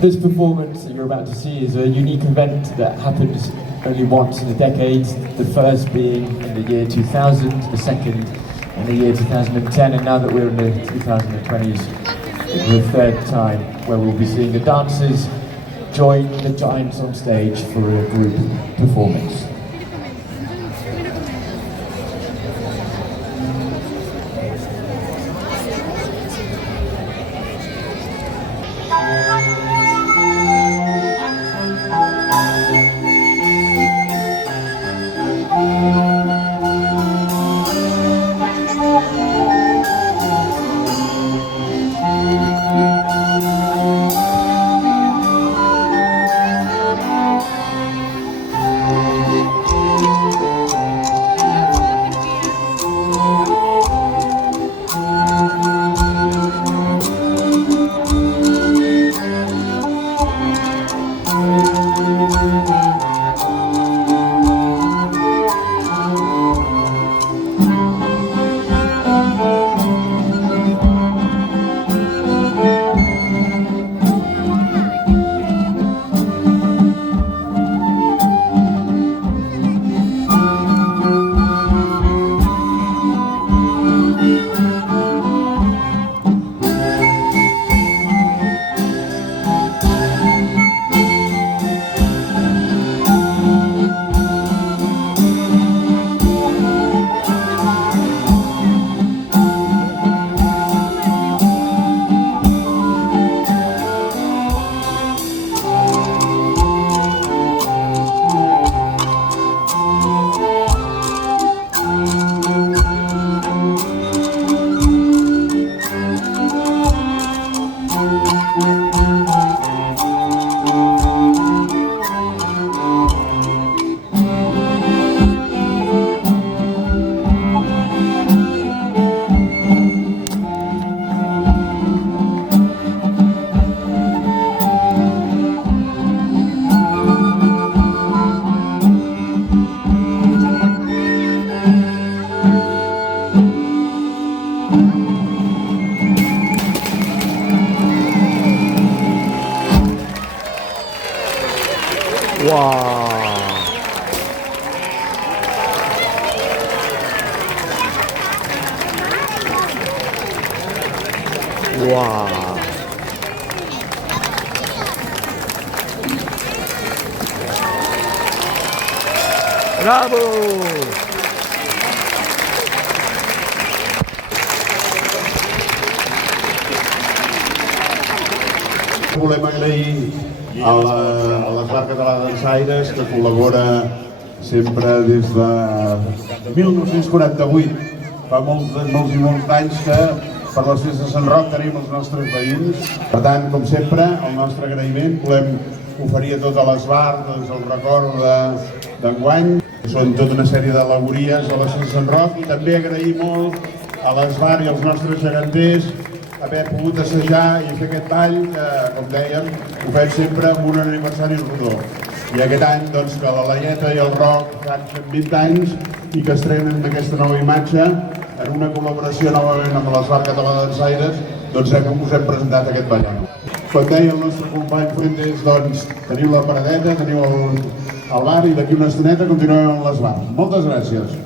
This performance that you're about to see is a unique event that happens only once in a decade, the first being in the year 2000, the second in the year 2010, and now that we're in the 2020s, it's the third time where we'll be seeing the dancers join the giants on stage for a group performance. Wow. Bravo! Volem agrair a l'Esbar Català de Dansaires, que col·labora sempre des de 1948. Fa molts i molts anys que per les festes de Sant Roc tenim els nostres veïns. Per tant, com sempre, el nostre agraïment volem oferir a tot l'Esbar el record d'enguany. Són tota una sèrie d'al·legories a les festes de Sant Roc i també agrair molt a l'Esbar i als nostres geganters haver pogut assajar i fer aquest ball que, com dèiem, ho fem sempre amb un aniversari rodó. I aquest any, doncs, que la Laieta i el Roc fan 20 anys i que estrenen aquesta nova imatge en una col·laboració novament amb l'Esbar Català de Dansaires, doncs us hem presentat aquest ballant. Com deia el nostre company Fuentes, doncs, teniu la paradeta, teniu el bar i d'aquí una estoneta continuem amb l'Esbar. Moltes gràcies.